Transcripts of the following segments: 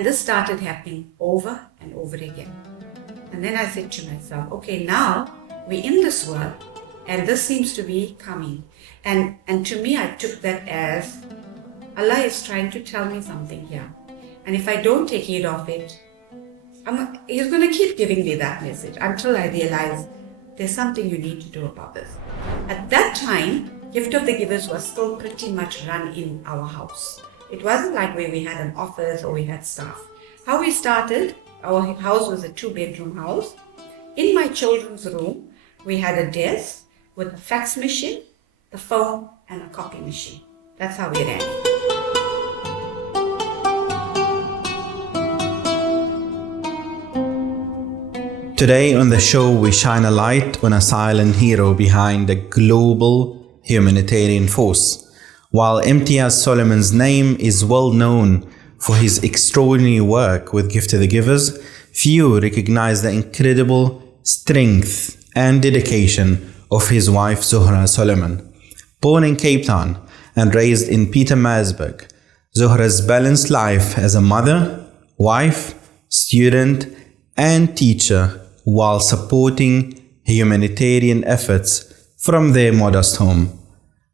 And this started happening over and over again. And then I said to myself, okay, now we're in this world and this seems to be coming. And to me, I took that as Allah is trying to tell me something here. And if I don't take heed of it, He's going to keep giving me that message until I realize there's something you need to do about this. At that time, Gift of the Givers was still pretty much run in our house. It wasn't like where we had an office or we had staff. How we started, our house was a 2-bedroom house. In my children's room, we had a desk with a fax machine, the phone, and a copy machine. That's how we ran it. Today on the show, we shine a light on a silent hero behind a global humanitarian force. While Imtiaz Sooliman's name is well known for his extraordinary work with Gift of the Givers, few recognize the incredible strength and dedication of his wife Zohra Sooliman. Born in Cape Town and raised in Pietermaritzburg, Zohra's balanced life as a mother, wife, student, and teacher while supporting humanitarian efforts from their modest home.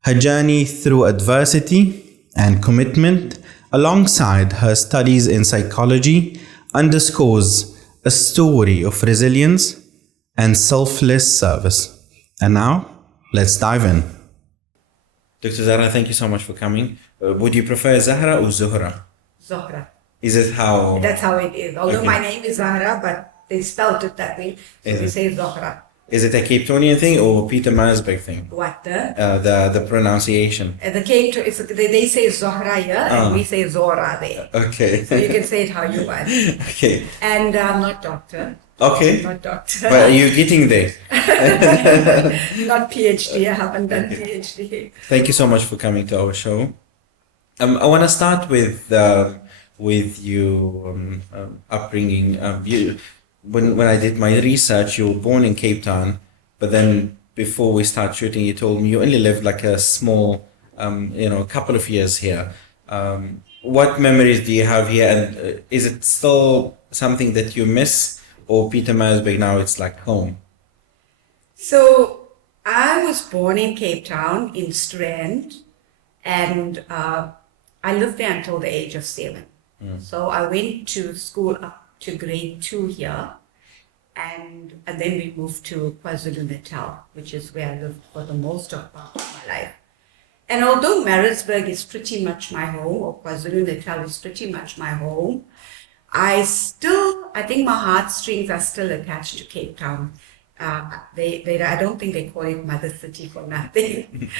Her journey through adversity and commitment alongside her studies in psychology underscores a story of resilience and selfless service. And now, let's dive in. Dr. Zahra, thank you so much for coming. Would you prefer Zahra or Zohra? Zohra. Is it how? That's how it is. Although Okay. my name is Zahra, but they spelled it that way. So we say Zohra. Is it a Cape Townian thing or Pietermaritzburg thing? What The pronunciation. the Cape, they say Zohra here and we say Zora there. Okay. So you can say it how you want. Okay. And I'm not doctor. Okay. Not doctor. But you're getting there. Not PhD. I haven't done PhD. Thank you so much for coming to our show. I want to start with your upbringing. When I did my research, you were born in Cape Town, but then before we start shooting, you told me you only lived like a small, couple of years here. What memories do you have here, and is it still something that you miss, or Pietermaritzburg now it's like home? So I was born in Cape Town in Strand, and I lived there until the age of 7. So I went to school up to grade 2 here, and then we moved to KwaZulu-Natal, which is where I lived for the most of part of my life. And although Maritzburg is pretty much my home, or KwaZulu-Natal is pretty much my home, I think my heartstrings are still attached to Cape Town. I don't think they call it Mother City for nothing.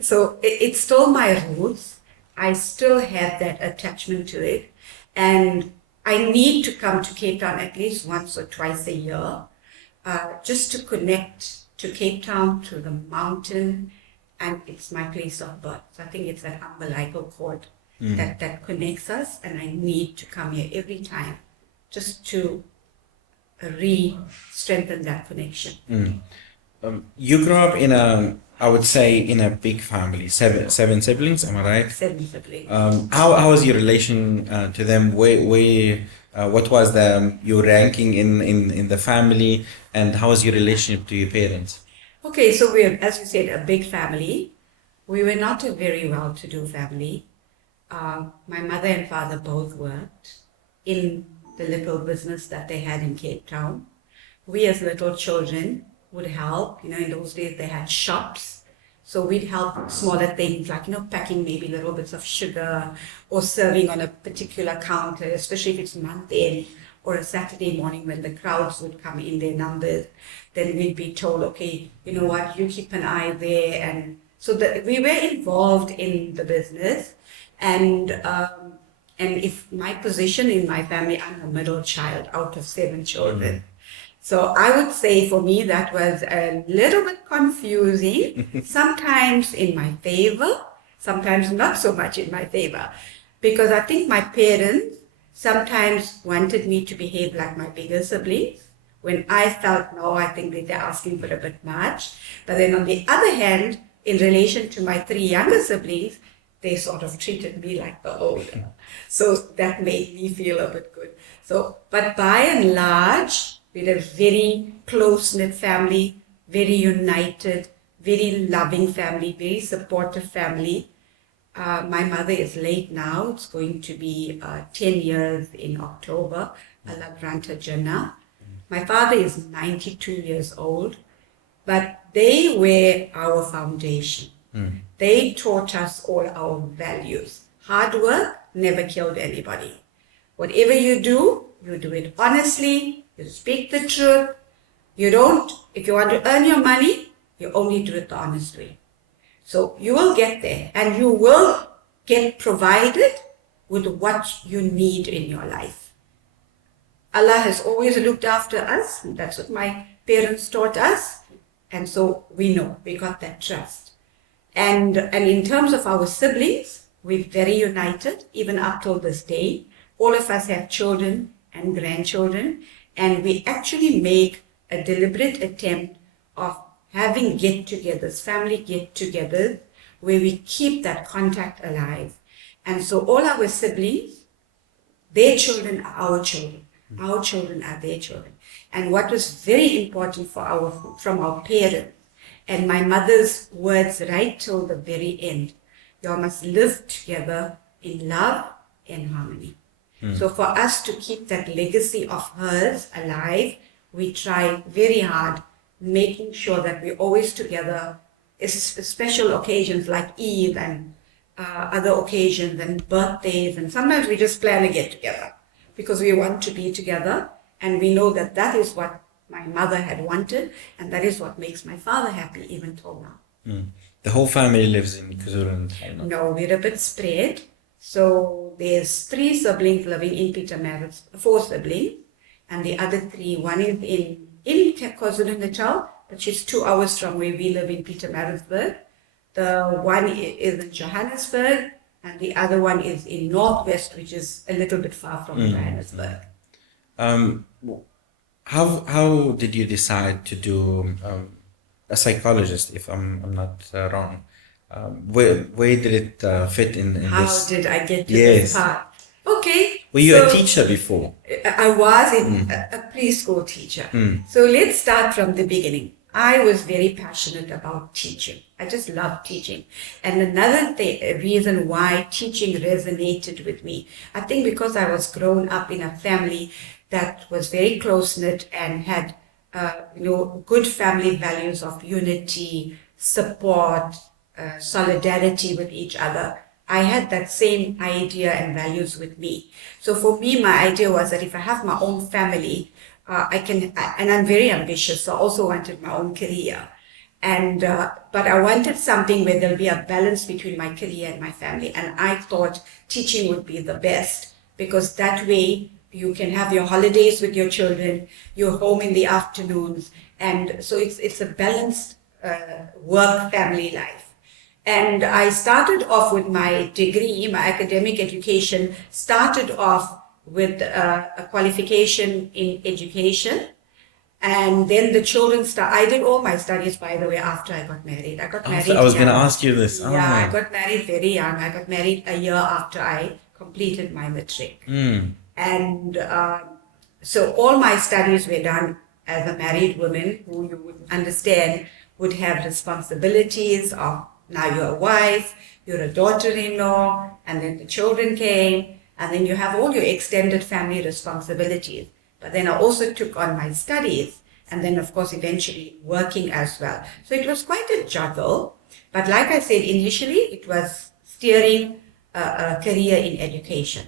So it's still my roots. I still have that attachment to it. And I need to come to Cape Town at least once or twice a year, just to connect to Cape Town, to the mountain, and it's my place of birth. So I think it's that umbilical cord that connects us, and I need to come here every time just to re-strengthen that connection. You grew up in I would say in a big family, seven siblings, am I right? 7 siblings. How was your relation to them? What was your ranking in the family, and how was your relationship to your parents? Okay, so we're, as you said, a big family. We were not a very well-to-do family. My mother and father both worked in the little business that they had in Cape Town. We as little children would help. In those days they had shops. So we'd help smaller things like, packing maybe little bits of sugar or serving on a particular counter, especially if it's month end or a Saturday morning when the crowds would come in their numbers. Then we'd be told, okay, you know what, you keep an eye there. And so we were involved in the business. And if my position in my family, I'm a middle child out of 7 children. So I would say for me that was a little bit confusing, sometimes in my favor, sometimes not so much in my favor, because I think my parents sometimes wanted me to behave like my bigger siblings, when I felt, no, I think that they're asking for a bit much. But then on the other hand, in relation to my 3 younger siblings, they sort of treated me like the older. So that made me feel a bit good. So, but by and large, we're a very close-knit family, very united, very loving family, very supportive family. My mother is late now. It's going to be 10 years in October. Allah grant her Jannah. My father is 92 years old, but they were our foundation. They taught us all our values. Hard work never killed anybody. Whatever you do it honestly, you speak the truth. You don't, if you want to earn your money, you only do it the honest way. So you will get there and you will get provided with what you need in your life. Allah has always looked after us. That's what my parents taught us. And so we know, we got that trust. And in terms of our siblings, we're very united, even up till this day. All of us have children and grandchildren, and we actually make a deliberate attempt of having get-togethers, family get-togethers, where we keep that contact alive. And so all our siblings, their children are our children. Our children are their children. And what was very important from our parents, and my mother's words right till the very end, you must live together in love and harmony. So for us to keep that legacy of hers alive, we try very hard, making sure that we're always together, special occasions like Eid and other occasions and birthdays, and sometimes we just plan to get together because we want to be together, and we know that that is what my mother had wanted, and that is what makes my father happy even till now. The whole family lives in KwaZulu-Natal? No, we're a bit spread. So there's 3 siblings living in Pietermaritzburg, 4 siblings, and the other 3, one is in KwaZulu-Natal, but she's 2 hours from where we live in Pietermaritzburg. The one is in Johannesburg, and the other one is in Northwest, which is a little bit far from Johannesburg. How did you decide to do a psychologist, if I'm not wrong? Where did it fit in How this? did I get to this part? Okay. Were you a teacher before? I was a preschool teacher. So let's start from the beginning. I was very passionate about teaching. I just loved teaching. And another reason why teaching resonated with me, I think because I was grown up in a family that was very close-knit and had good family values of unity, support, solidarity with each other. I had that same idea and values with me. So for me, my idea was that if I have my own family, and I'm very ambitious, so I also wanted my own career. But I wanted something where there'll be a balance between my career and my family. And I thought teaching would be the best, because that way you can have your holidays with your children, you're home in the afternoons. And so it's a balanced work-family life. And I started off with my degree, my academic education, started off with a qualification in education. And then the children I did all my studies, by the way, after I got married. I got married. I was going to ask you this. Yeah, I got married very young. I got married a year after I completed my matric. And so all my studies were done as a married woman, who you would understand would have responsibilities of, now you're a wife, you're a daughter-in-law, and then the children came, and then you have all your extended family responsibilities. But then I also took on my studies, and then of course eventually working as well. So it was quite a juggle, but like I said, initially it was steering a career in education.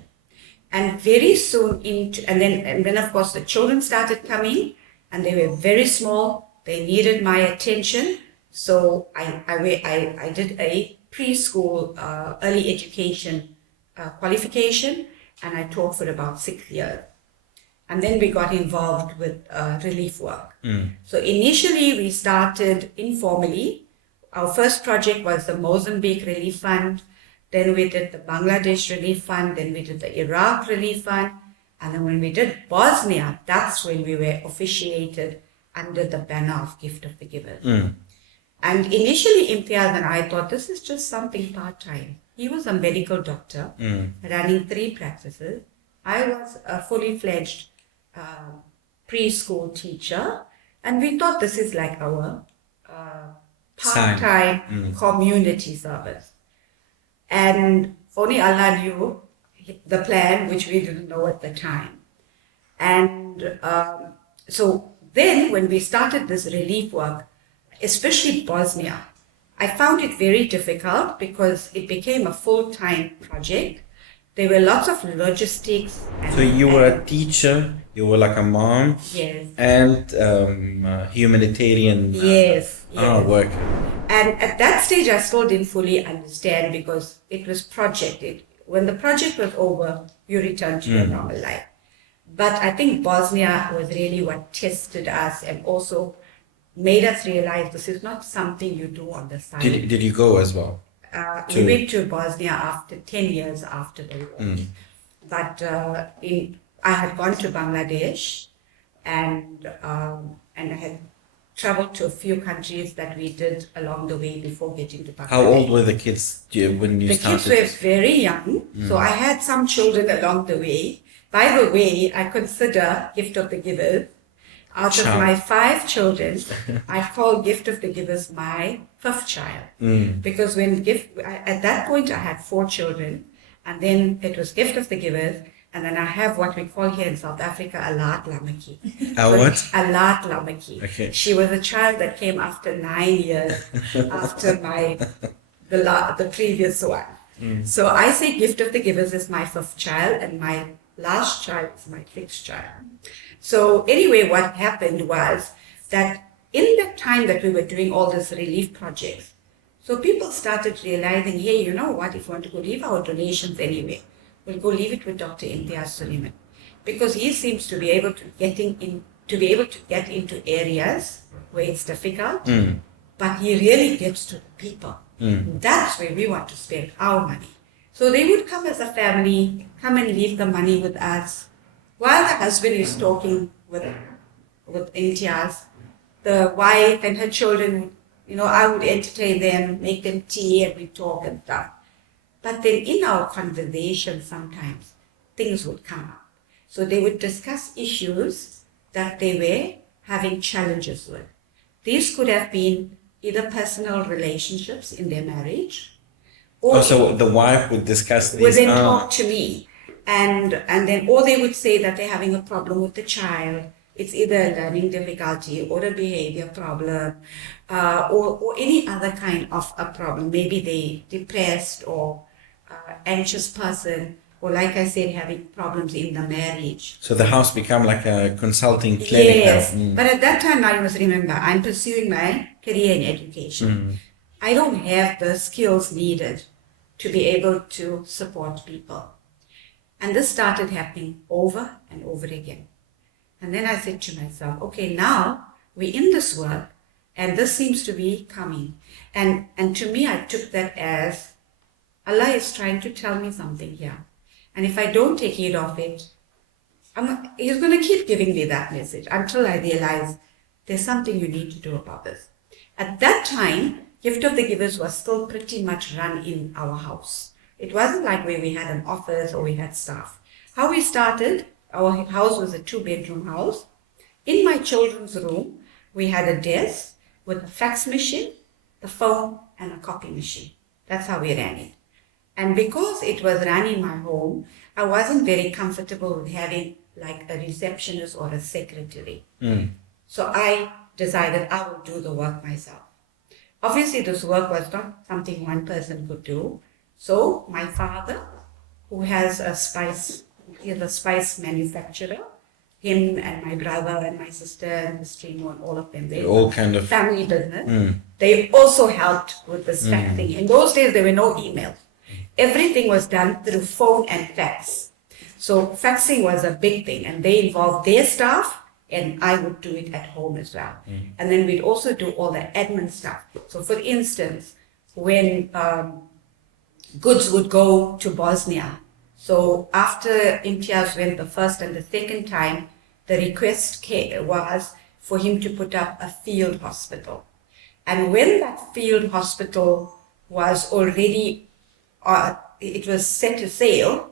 And very soon and then of course the children started coming, and they were very small, they needed my attention. So I did a preschool early education qualification, and I taught for about 6 years. And then we got involved with relief work. So initially we started informally. Our first project was the Mozambique Relief Fund. Then we did the Bangladesh Relief Fund. Then we did the Iraq Relief Fund. And then when we did Bosnia, that's when we were officiated under the banner of Gift of the Givers. And initially Imtiaz and I thought this is just something part-time. He was a medical doctor running 3 practices. I was a fully fledged preschool teacher, and we thought this is like our part-time community service. And only Allah knew the plan, which we didn't know at the time. And so then when we started this relief work, especially Bosnia, I found it very difficult because it became a full-time project. There were lots of logistics. So you were a teacher, you were like a mom, yes, and humanitarian yes, yes. worker. And at that stage, I still didn't fully understand because it was projected. When the project was over, you returned to your normal life. But I think Bosnia was really what tested us and also made us realize this is not something you do on the side. Did you go as well? We went to Bosnia after 10 years after the war. But I had gone to Bangladesh and I had traveled to a few countries that we did along the way before getting to Bangladesh. How old were the kids when you started? The kids were very young, so I had some children along the way. By the way, I consider Gift of the Givers. Out of my 5 children, I call Gift of the Givers my 5th child. Because at that point I had 4 children, and then it was Gift of the Givers, and then I have what we call here in South Africa, Alat Lamaki. What? Alat Lamaki. Okay. She was a child that came after 9 years after the previous one. So I say Gift of the Givers is my 5th child, and my last child is my 6th child. So anyway, what happened was that in the time that we were doing all these relief projects, so people started realizing, hey, you know what, if we want to go leave our donations anyway, we'll go leave it with Dr. Imtiaz Sooliman, because he seems to be able to get into areas where it's difficult, but he really gets to the people. That's where we want to spend our money. So they would come as a family, come and leave the money with us. While the husband is talking with Imtiaz, the wife and her children, I would entertain them, make them tea, and we talk and stuff. But then in our conversation, sometimes things would come up. So they would discuss issues that they were having challenges with. These could have been either personal relationships in their marriage, or so the wife would discuss these. Would then talk to me. And then, or they would say that they're having a problem with the child. It's either a learning difficulty or a behavior problem, or any other kind of a problem. Maybe they depressed or anxious person, or like I said, having problems in the marriage. So the house became like a consulting clinic. Yes, but at that time I must remember, I'm pursuing my career in education. I don't have the skills needed to be able to support people. And this started happening over and over again. And then I said to myself, okay, now we're in this work and this seems to be coming. And to me, I took that as Allah is trying to tell me something here. And if I don't take heed of it, He's going to keep giving me that message until I realize there's something you need to do about this. At that time, Gift of the Givers was still pretty much run in our house. It wasn't like where we had an office or we had staff. How we started, our house was a 2-bedroom house. In my children's room, we had a desk with a fax machine, the phone, and a copy machine. That's how we ran it. And because it was run in my home, I wasn't very comfortable with having like a receptionist or a secretary. So I decided I would do the work myself. Obviously, this work was not something one person could do. So my father, who has he is a spice manufacturer, him and my brother and my sister and Mr. and all of them, they all kind of family business. They also helped with this faxing. In those days, there were no emails. Everything was done through phone and fax. So faxing was a big thing, and they involved their staff, and I would do it at home as well. And then we'd also do all the admin stuff. So for instance, when goods would go to Bosnia, so after Imtiaz went the first and the second time, the request was for him to put up a field hospital. And when that field hospital was already it was set to sail,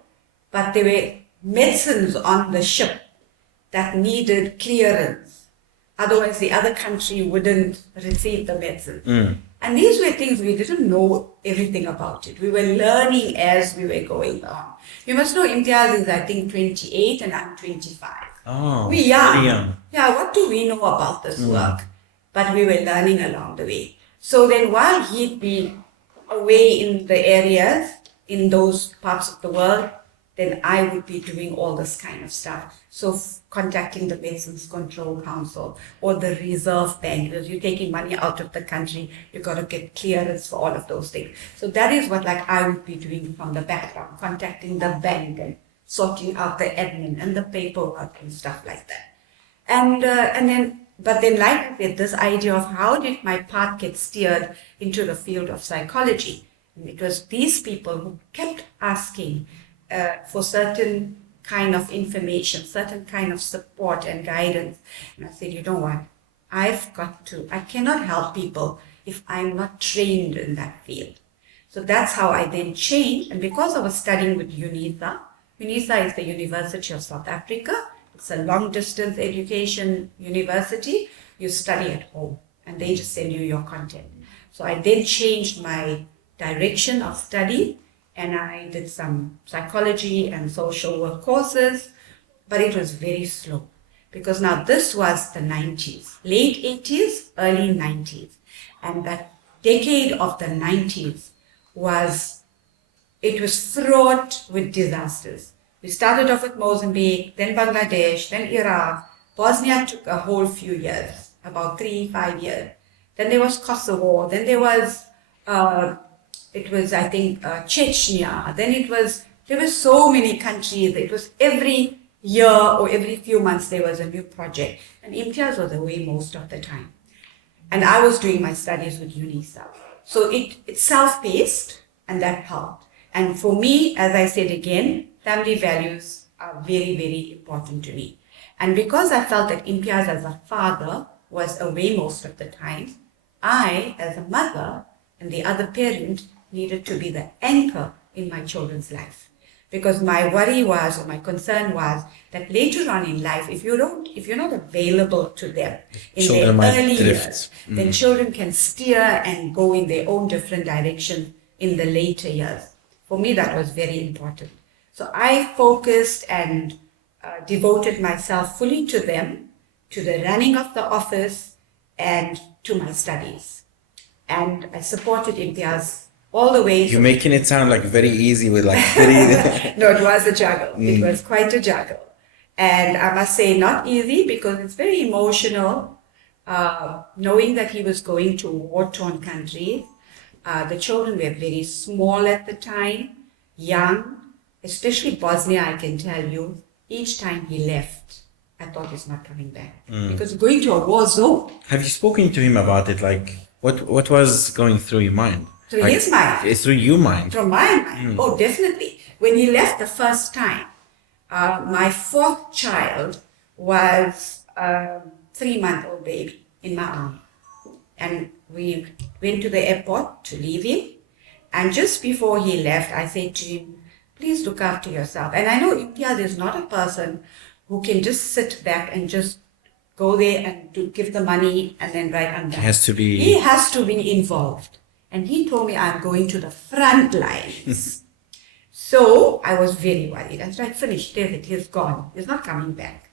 but there were medicines on the ship that needed clearance. Otherwise, the other country wouldn't receive the medicine. And these were things we didn't know everything about it. We were learning as we were going on. You must know Imtiaz is, I think, 28 and I'm 25. Oh, We young. very young. Yeah, what do we know about this work? But we were learning along the way. So then while he'd be away in the areas, in those parts of the world, then I would be doing all this kind of stuff. So contacting the Medicines Control Council or the Reserve Bank, because you're taking money out of the country, you've got to get clearance for all of those things. So that is what I would be doing from the background, contacting the bank and sorting out the admin and the paperwork and stuff like that. But then, like I said, this idea of how did my path get steered into the field of psychology? It was these people who kept asking for certain kind of information, certain kind of support and guidance. And I said, you know what? I cannot help people if I'm not trained in that field. So that's how I then changed. And because I was studying with UNISA is the University of South Africa. It's a long distance education university. You study at home and they just send you your content. So I then changed my direction of study and I did some psychology and social work courses, but it was very slow because now this was the 90s, late 80s, early 90s. And that decade of the 90s was fraught with disasters. We started off with Mozambique, then Bangladesh, then Iraq. Bosnia took a whole few years, about 3-5 years. Then there was Kosovo. Then there was, Chechnya. Then there were so many countries. It was every year or every few months there was a new project. And Imtiaz was away most of the time. And I was doing my studies with UNISA. So it's self-paced and that helped. And for me, as I said again, family values are very, very important to me. And because I felt that Imtiaz as a father was away most of the time, I, as a mother and the other parent, needed to be the anchor in my children's life. Because my worry was, or my concern was, that later on in life, if you're not available to them in their early years, then children can steer and go in their own different direction in the later years. For me, that was very important. So I focused and devoted myself fully to them, to the running of the office, and to my studies. And I supported Imtiaz all the way. You're making it sound like very easy with like very... No, it was a juggle. It was quite a juggle. And I must say not easy because it's very emotional, knowing that he was going to war-torn countries. The children were very small at the time, young, especially Bosnia, I can tell you. Each time he left, I thought he's not coming back because going to a war zone. Have you spoken to him about it? Like, what was going through your mind? Through his mind. Through your mind. From my mind. Oh, definitely. When he left the first time, my fourth child was a 3-month-old baby in my arm. And we went to the airport to leave him. And just before he left, I said to him, please look after yourself. And I know Imtiaz is not a person who can just sit back and just go there and to give the money and then write on that. He has to be involved. And he told me I'm going to the front lines. So I was very worried. I said, finished, David, he's gone. He's not coming back.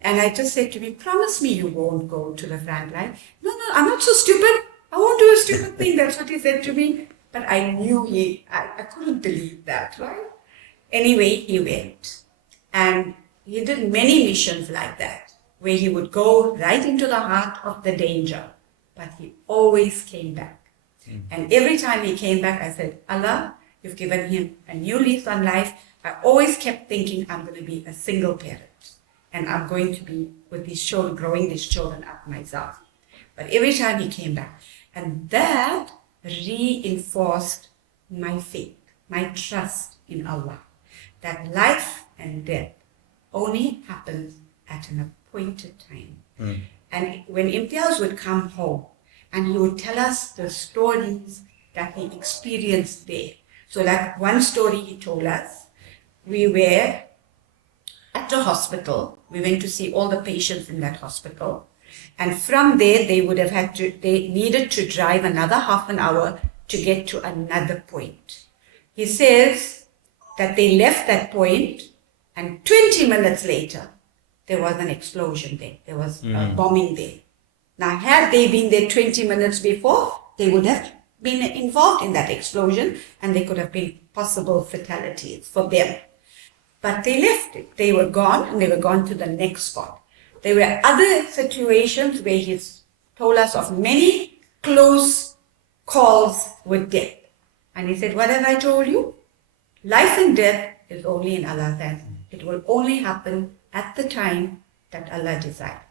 And I just said to him, promise me you won't go to the front line. No, I'm not so stupid. I won't do a stupid thing. That's what he said to me. But I knew I couldn't believe that, right? Anyway, he went. And he did many missions like that, where he would go right into the heart of the danger. But he always came back. And every time he came back, I said, Allah, you've given him a new lease on life. I always kept thinking I'm going to be a single parent. And I'm going to be with these children, growing these children up myself. But every time he came back. And that reinforced my faith, my trust in Allah. That life and death only happens at an appointed time. And when Imtiaz would come home and he would tell us the stories that he experienced there. So like one story he told us, we were at the hospital. We went to see all the patients in that hospital. And from there, they needed to drive another half an hour to get to another point. He says that they left that point, and 20 minutes later, there was an explosion there. There was a bombing there. Now, had they been there 20 minutes before, they would have been involved in that explosion, and there could have been possible fatalities for them. But they left it. They were gone, and they were gone to the next spot. There were other situations where he's told us of many close calls with death. And he said, what have I told you? Life and death is only in Allah's hands. It will only happen at the time that Allah decides.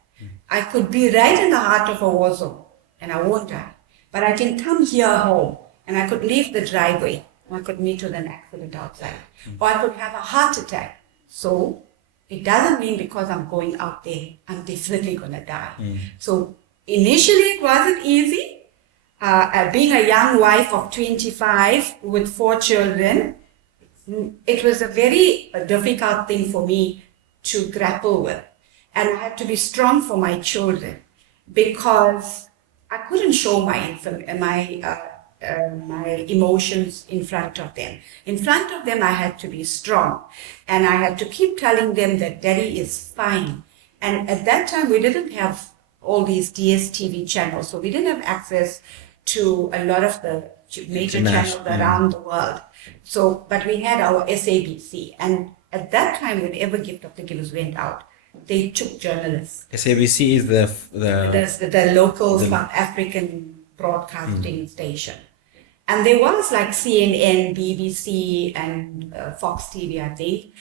I could be right in the heart of a war zone, and I won't die. But I can come here home, and I could leave the driveway, and I could meet with an accident outside. Or I could have a heart attack. So it doesn't mean because I'm going out there, I'm definitely going to die. So initially it wasn't easy. Being a young wife of 25 with 4 children, it was a very difficult thing for me to grapple with. And I had to be strong for my children because I couldn't show my emotions in front of them. In front of them, I had to be strong. And I had to keep telling them that Daddy is fine. And at that time, we didn't have all these DSTV channels. So we didn't have access to a lot of the major channels around the world. So, but we had our SABC. And at that time, whenever Gift of the Givers went out, they took journalists. SABC is the local South African broadcasting station. And there was like CNN, BBC, and Fox TV, I think.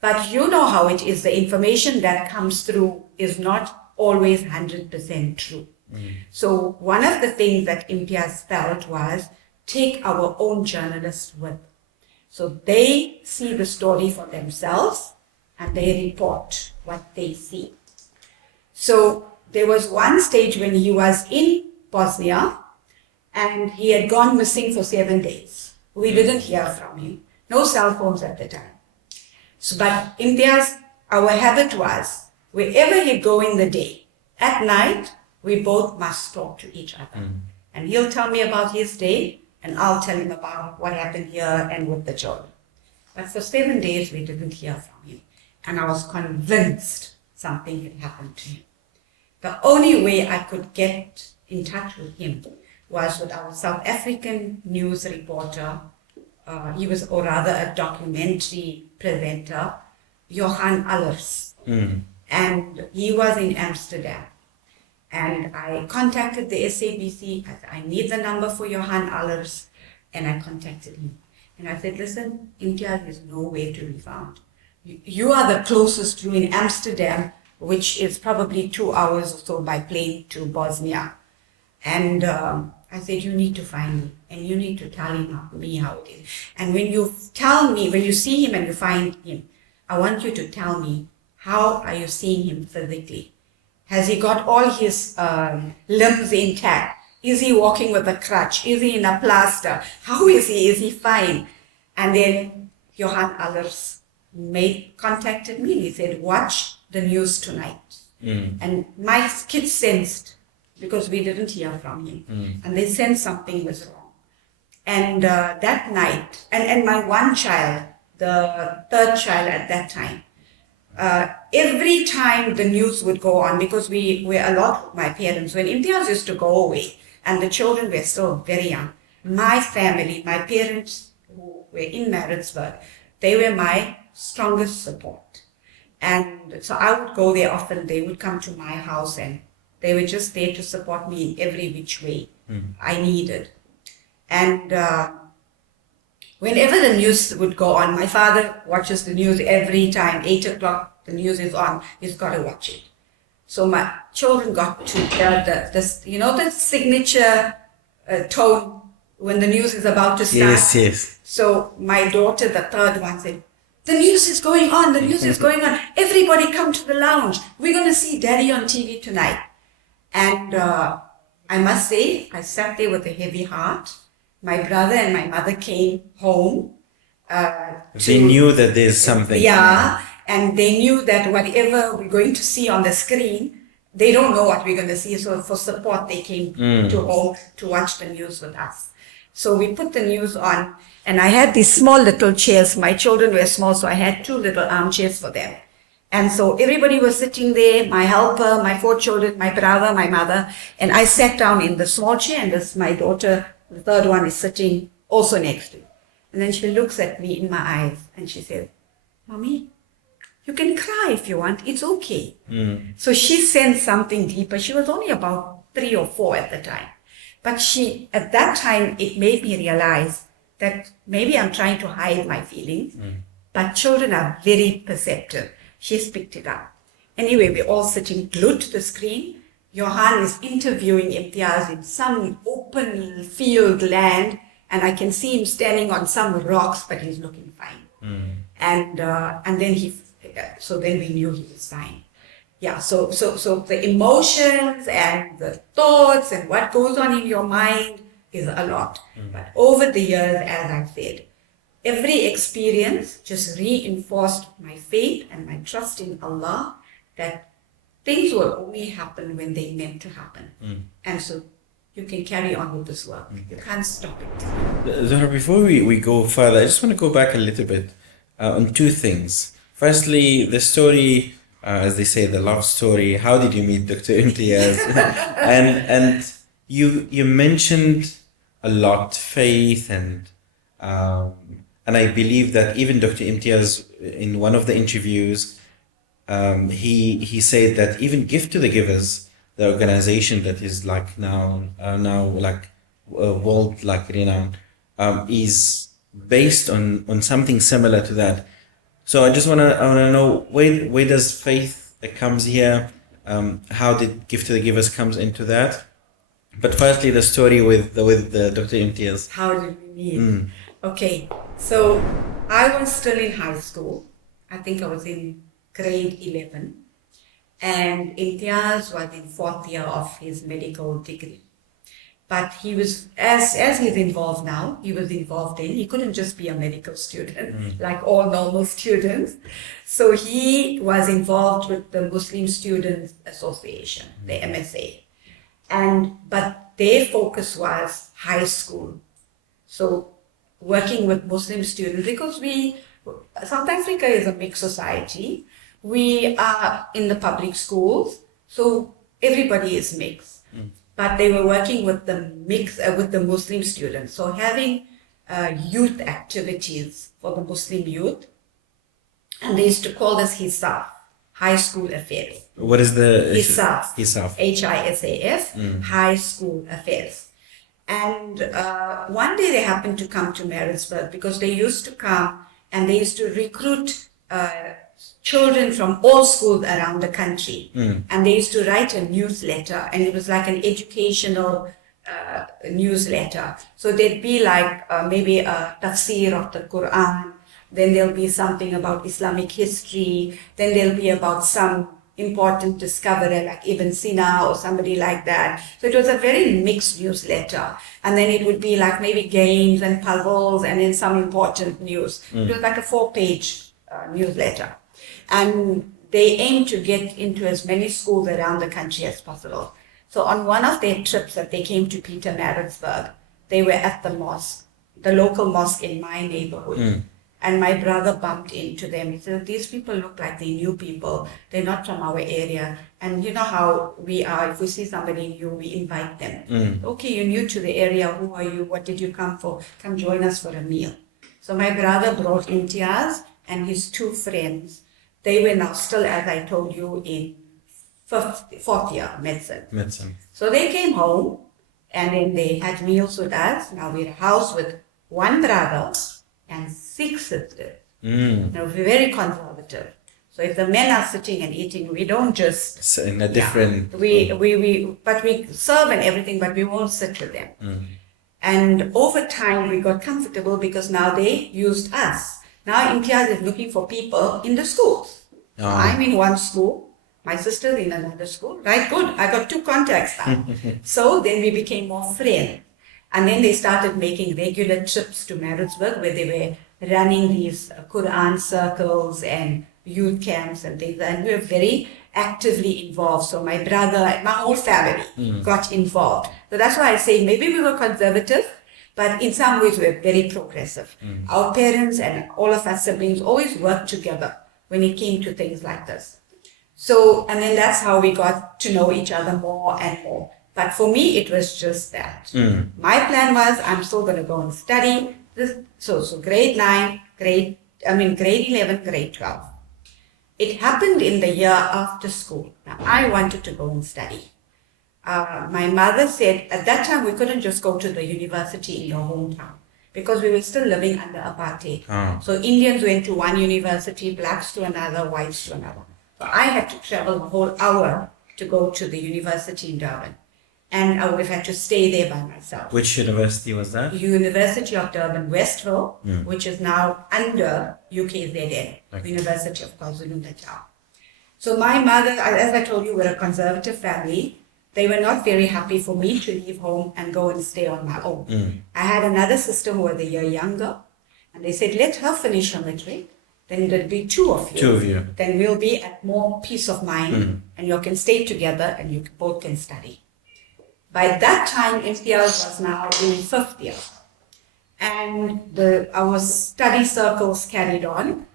But you know how it is. The information that comes through is not always 100% true. So one of the things that Imtiaz felt was take our own journalists with. So they see the story for themselves and they report what they see. So there was one stage when he was in Bosnia and he had gone missing for 7 days. We didn't hear from him. No cell phones at the time. So, but Imtiaz, our habit was, wherever he'd go in the day, at night, we both must talk to each other. And he'll tell me about his day, and I'll tell him about what happened here and with the children. But for 7 days, we didn't hear from him. And I was convinced something had happened to him. The only way I could get in touch with him was with our South African news reporter. He was, or rather a documentary presenter, Johan Allers. And he was in Amsterdam. And I contacted the SABC. I said, I need the number for Johan Allers. And I contacted him. And I said, listen, Imtiaz is nowhere to be found. You are the closest to in Amsterdam, which is probably 2 hours or so by plane to Bosnia. And I said, you need to find me. And you need to tell me how it is. And when you tell me, when you see him and you find him, I want you to tell me, how are you seeing him physically? Has he got all his limbs intact? Is he walking with a crutch? Is he in a plaster? How is he? Is he fine? And then Johan Allers contacted me and he said, watch the news tonight. And my kids sensed, because we didn't hear from him, and they sensed something was wrong. And that night, and my one child, the third child at that time, every time the news would go on, because we were a lot with my parents, when Imtiaz used to go away and the children were still very young, my family, my parents who were in Maritzburg, they were my strongest support. And so I would go there often. They would come to my house and they were just there to support me in every which way I needed. And whenever the news would go on, my father watches the news every time. 8 o'clock, the news is on. He's got to watch it. So my children got to hear the signature tone when the news is about to start. Yes. So my daughter, the third one, said, the news is going on. The news is going on. Everybody come to the lounge. We're going to see Daddy on TV tonight. And I must say, I sat there with a heavy heart. my brother and my mother came home. They knew that there's something. Yeah, and they knew that whatever we're going to see on the screen, they don't know what we're going to see. So for support, they came to home to watch the news with us. So we put the news on, and I had these small little chairs. My children were small, so I had 2 little armchairs for them. And so everybody was sitting there, my helper, my 4 children, my brother, my mother, and I sat down in the small chair, and this, my daughter, the third one, is sitting also next to me. And then she looks at me in my eyes and she says, Mommy, you can cry if you want, it's okay. So she sensed something deeper. She was only about 3 or 4 at the time. But at that time, it made me realize that maybe I'm trying to hide my feelings, but children are very perceptive. She's picked it up. Anyway, we're all sitting glued to the screen. Johan is interviewing Imtiaz in some open field land, and I can see him standing on some rocks, but he's looking fine. And then we knew he was fine. Yeah, so the emotions and the thoughts and what goes on in your mind is a lot. But over the years, as I've said, every experience just reinforced my faith and my trust in Allah that things will only happen when they're meant to happen. And so you can carry on with this work. You can't stop it. Zohra, before we go further, I just want to go back a little bit on 2 things. Firstly, the story, as they say, the love story. How did you meet Dr. Imtiaz? and you mentioned a lot faith and I believe that even Dr. Imtiaz, in one of the interviews, he said that even Gift to the Givers, the organization that is like now like world like renowned, is based on something similar to that. So I just wanna know where does faith comes here? How did Gift to the Givers comes into that? But firstly, the story with Dr. Imtiaz. How did we meet? Okay, so I was still in high school. I think I was in grade 11. And Imtiaz was in 4th year of his medical degree. But he was, as he's involved now, he was involved he couldn't just be a medical student like all normal students. So he was involved with the Muslim Students Association, the MSA. But their focus was high school. So working with Muslim students, because South Africa is a mixed society. We are in the public schools, so everybody is mixed. But they were working with with the Muslim students. So having youth activities for the Muslim youth, and they used to call this HISAF, High School Affairs. What is the HISAF? HISAF. HISAF, High School Affairs. And one day they happened to come to Maritzburg because they used to come and they used to recruit children from all schools around the country. And they used to write a newsletter, and it was like an educational newsletter. So there'd be like maybe a tafsir of the Quran, then there'll be something about Islamic history, then there'll be about some important discoverer like Ibn Sina or somebody like that. So it was a very mixed newsletter. And then it would be like maybe games and puzzles and then some important news. It was like a 4-page newsletter. And they aimed to get into as many schools around the country as possible. So on one of their trips that they came to Pietermaritzburg, they were at the mosque, the local mosque in my neighborhood. And my brother bumped into them. He said, these people look like they knew people. They're not from our area. And you know how we are. If we see somebody new, we invite them. Okay, you're new to the area. Who are you? What did you come for? Come join us for a meal. So my brother brought Imtiaz and his 2 friends. They were now still, as I told you, in 4th year medicine. So they came home and then they had meals with us. Now we're a house with 1 brother and 6 sisters. Now we're very conservative. So if the men are sitting and eating, we don't just... So in a different... but we serve and everything, but we won't sit with them. And over time we got comfortable because now they used us. Now Imtiaz is looking for people in the schools. So I'm in one school, my sister's in another school. Right, good. I got 2 contacts now. So then we became more friends. And then they started making regular trips to Maritzburg where they were running these Quran circles and youth camps and things. And we were very actively involved. So my brother and my whole family got involved. So that's why I say maybe we were conservative, but in some ways we're very progressive. Our parents and all of our siblings always worked together when it came to things like this. So, and then that's how we got to know each other more and more. But for me, it was just that. My plan was, I'm still going to go and study. So grade 9, grade 11, grade 12. It happened in the year after school. Now, I wanted to go and study. My mother said, at that time, we couldn't just go to the university in your hometown because we were still living under apartheid. So Indians went to one university, blacks to another, whites to another. So I had to travel a whole hour to go to the university in Durban. And I would have had to stay there by myself. Which university was that? University of Durban, Westville, which is now under UKZN, University of KwaZulu-Natal. So my mother, as I told you, we're a conservative family. They were not very happy for me to leave home and go and stay on my own. I had another sister who was a year younger, and they said, let her finish her matric, then there'll be two of you. Then we'll be at more peace of mind, and you can stay together and you both can study. By that time, Imtiaz was now in 5th year. And our study circles carried on.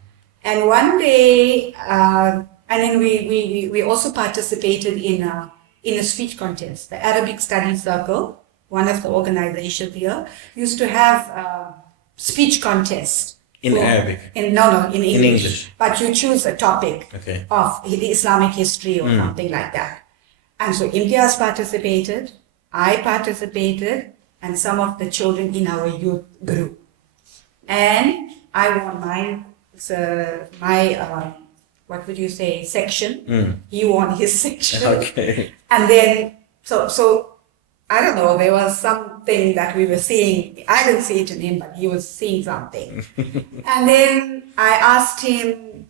And one day, and then we also participated in a speech contest. The Arabic Study Circle, one of the organizations here, used to have speech contest. In Arabic? In English. But you choose a topic of the Islamic history or something like that. And so Imtiaz participated, I participated, and some of the children in our youth group. And I won my what would you say, section. He won his section. And then, so I don't know, there was something that we were seeing. I didn't see it in him, but he was seeing something. And then I asked him,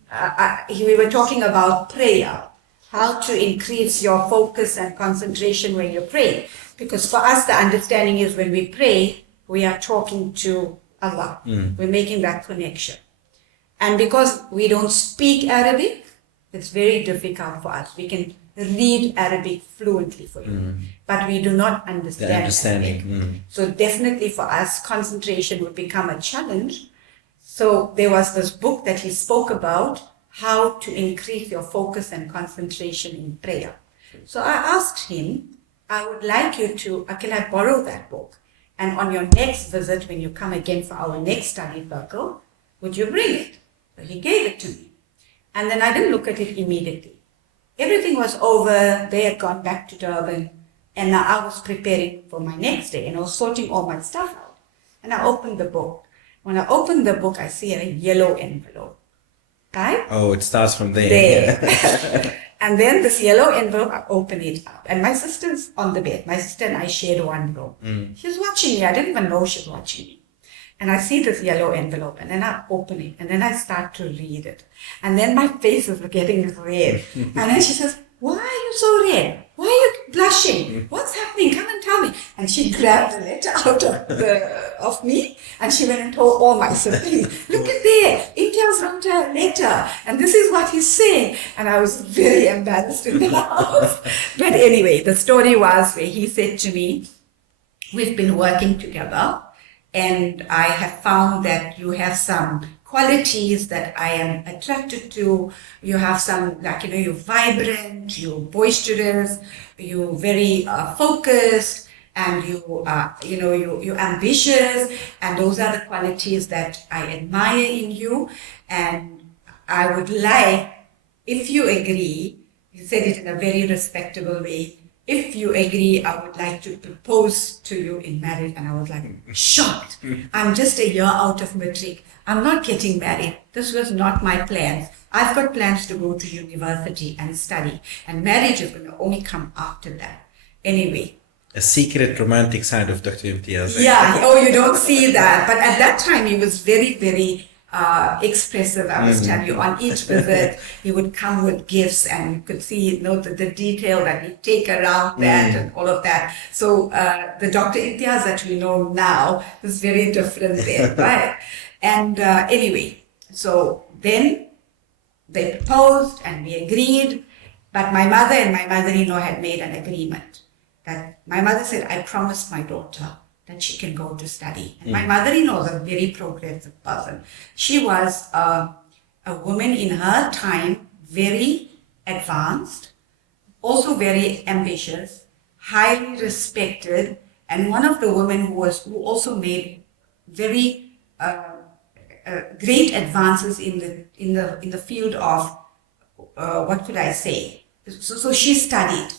we were talking about prayer, how to increase your focus and concentration when you pray. Because for us, the understanding is when we pray, we are talking to Allah. We're making that connection. And because we don't speak Arabic, it's very difficult for us. We can read Arabic fluently for you, but we do not understand the understanding. So definitely for us, concentration would become a challenge. So there was this book that he spoke about, how to increase your focus and concentration in prayer. So I asked him, I would like you to, can I borrow that book? And on your next visit, when you come again for our next study circle, would you bring it? So he gave it to me. And then I didn't look at it immediately. Everything was over. They had gone back to Durban. And now I was preparing for my next day. And I was sorting all my stuff out. And I opened the book. When I opened the book, I see a yellow envelope. Right? Oh, it starts from there. And then this yellow envelope, I open it up. And my sister's on the bed. My sister and I shared one room. She's watching me. I didn't even know she was watching me. And I see this yellow envelope, and then I open it, and then I start to read it. And then my face is getting red. And then she says, why are you so red? Why are you blushing? What's happening? Come and tell me. And she grabbed the letter out of me, and she went and told all my siblings, look at there, Imtiaz wrote a letter, and this is what he's saying. And I was very embarrassed in the house. But anyway, the story was where he said to me, we've been working together, and I have found that you have some qualities that I am attracted to. You have some, you're vibrant, you're boisterous, you're very focused, and you're ambitious. And those are the qualities that I admire in you. And I would like, if you agree, you said it in a very respectable way, if you agree, I would like to propose to you in marriage. And I was like, shocked. I'm just a year out of matric. I'm not getting married. This was not my plans. I've got plans to go to university and study. And marriage is going to only come after that. Anyway. A secret romantic side of Dr. Imtiaz. Yeah. Oh, you don't see that. But at that time, he was very, very expressive, I must tell you. On each visit, he would come with gifts, and you could see, the detail that he'd take around that and all of that. So the Dr. Imtiaz that we know now is very different then, right? And anyway, so then they proposed and we agreed, but my mother and my mother-in-law had made an agreement that my mother said, I promised my daughter that she can go to study. And my mother-in-law was a very progressive person. She was a woman in her time, very advanced, also very ambitious, highly respected, and one of the women who also made very great advances in the field of what could I say? So she studied,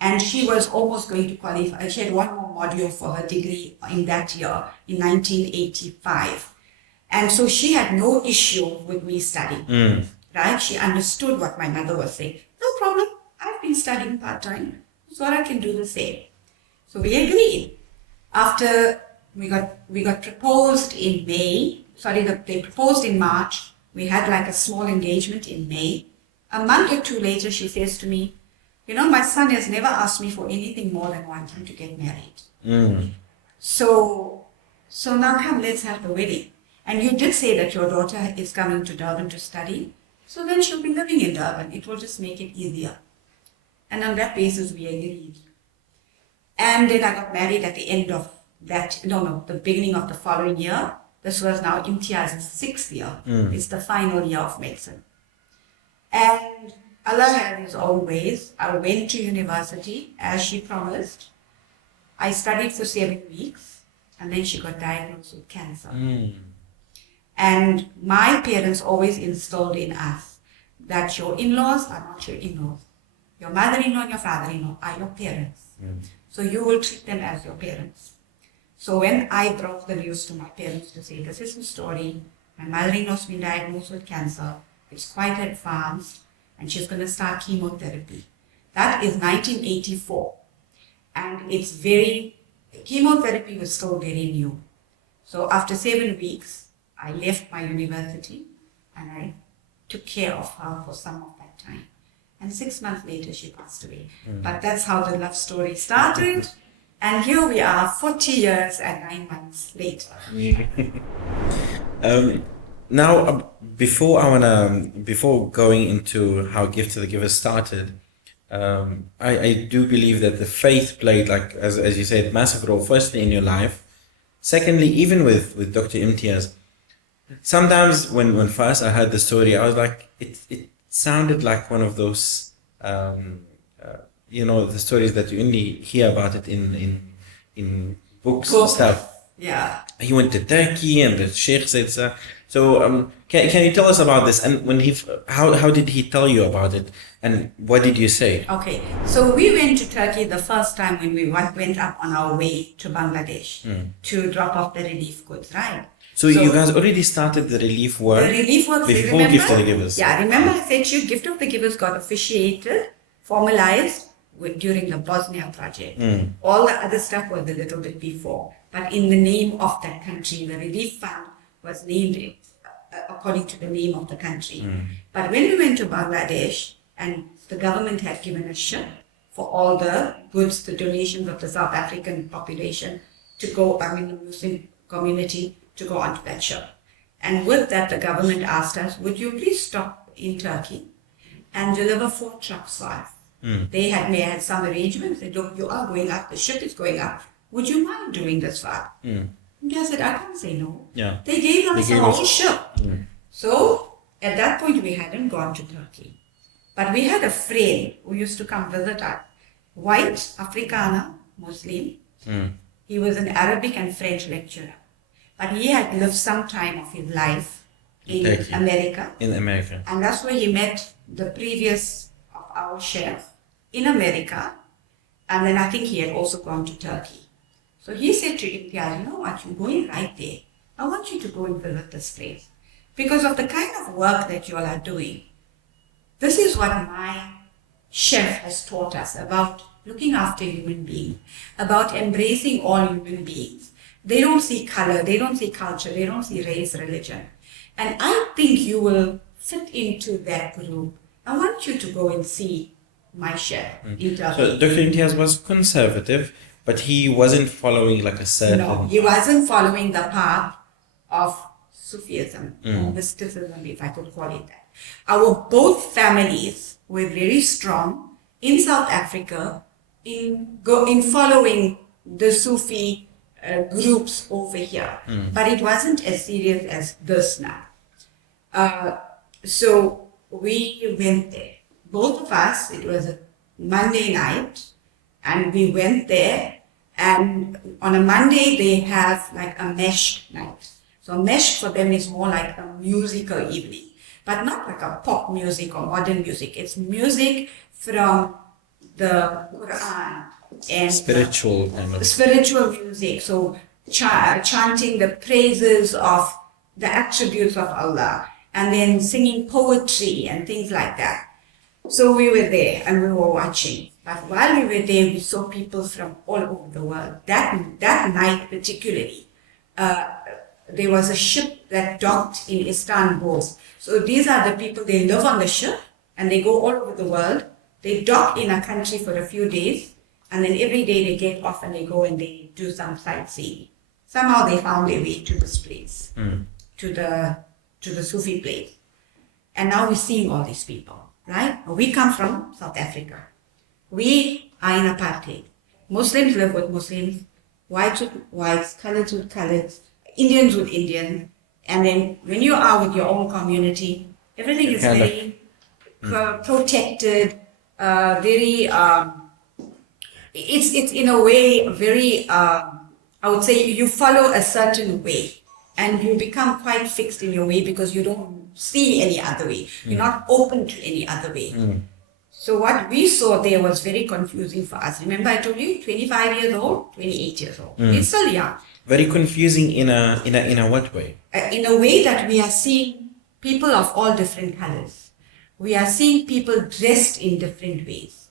and she was almost going to qualify. She had one more module for her degree in that year, in 1985. And so she had no issue with me studying, right? She understood what my mother was saying. No problem, I've been studying part-time, so I can do the same. So we agreed. After we got proposed in May, they proposed in March. We had like a small engagement in May. A month or two later, she says to me, my son has never asked me for anything more than wanting to get married. So now come, let's have the wedding. And you did say that your daughter is coming to Durban to study. So then she'll be living in Durban. It will just make it easier. And on that basis, we agreed. And then I got married at the end of the beginning of the following year. This was now Imtiaz's 6th year. It's the final year of medicine. And Allah had His own ways. I went to university as she promised. I studied for 7 weeks, and then she got diagnosed with cancer. And my parents always instilled in us that your in-laws are not your in-laws. Your mother-in-law and your father-in-law are your parents. So you will treat them as your parents. So when I brought the news to my parents to say, this is the story, my mother-in-law's been diagnosed with cancer, it's quite advanced, and she's going to start chemotherapy. That is 1984. And chemotherapy was still very new. So after 7 weeks, I left my university and I took care of her for some of that time. And 6 months later, she passed away. But that's how the love story started. And here we are, 40 years and 9 months later. Now, before going into how Gift to the Giver started, I do believe that the faith played, like as you said, massive role. Firstly, in your life. Secondly, even with Dr. Imtiaz, sometimes when first I heard the story, I was like, it sounded like one of those, the stories that you only hear about it in books and stuff. Yeah. He went to Turkey and the Sheikh said so. So can you tell us about this? And when how did he tell you about it? And what did you say? Okay, so we went to Turkey the first time when we went up on our way to Bangladesh to drop off the relief goods, right? So you guys already started the relief work? The relief work, before Gift of the Givers? Yeah, remember I said to you, Gift of the Givers got officiated, formalized during the Bosnian project. All the other stuff was a little bit before. But in the name of that country, the relief fund was named according to the name of the country. But when we went to Bangladesh, and the government had given a ship for all the goods, the donations of the South African population to go, the Muslim community to go onto that ship. And with that, the government asked us, would you please stop in Turkey and deliver 4 trucks for us? They had some arrangements. They said, look, you are going up, the ship is going up. Would you mind doing this for us? And I said, I can't say no. Yeah. They gave us a whole ship. So at that point, we hadn't gone to Turkey. But we had a friend who used to come visit us, white, Afrikaner, Muslim. He was an Arabic and French lecturer. But he had lived some time of his life in America. In America. And that's where he met the previous of our chef in America. And then I think he had also gone to Turkey. So he said to Imtiaz, you know what, you're going right there. I want you to go and visit this place. Because of the kind of work that you all are doing. This is what my chef has taught us about looking after human beings, about embracing all human beings. They don't see color, they don't see culture, they don't see race, religion. And I think you will fit into that group. I want you to go and see my Sheikh. So Dr. Imtiaz was conservative, but he wasn't following like a certain... No, he wasn't following the path of Sufism or mysticism, if I could call it that. Our both families were very strong in South Africa in following the Sufi groups over here, but it wasn't as serious as this now. So we went there, both of us. It was a Monday night, and we went there. And on a Monday they have like a mesh night. So mesh for them is more like a musical evening, but not like a pop music or modern music. It's music from the Quran and spiritual kind of spiritual music. So chanting the praises of the attributes of Allah, and then singing poetry and things like that. So we were there and we were watching. But while we were there, we saw people from all over the world. That night particularly, there was a ship that docked in Istanbul. So these are the people, they live on the ship and they go all over the world. They dock in a country for a few days, and then every day they get off and they go and they do some sightseeing. Somehow they found their way to this place, to the Sufi place. And now we're seeing all these people, right? We come from South Africa. We are in apartheid. Muslims live with Muslims, whites with whites, coloreds with coloreds, Indians with Indians. And then when you are with your own community, everything is very protected, very, it's in a way very, I would say you follow a certain way and you become quite fixed in your way because you don't see any other way. You're not open to any other way. So what we saw there was very confusing for us. Remember I told you, 25 years old, 28 years old. We're still young. Very confusing in a what way? In a way that we are seeing people of all different colors. We are seeing people dressed in different ways.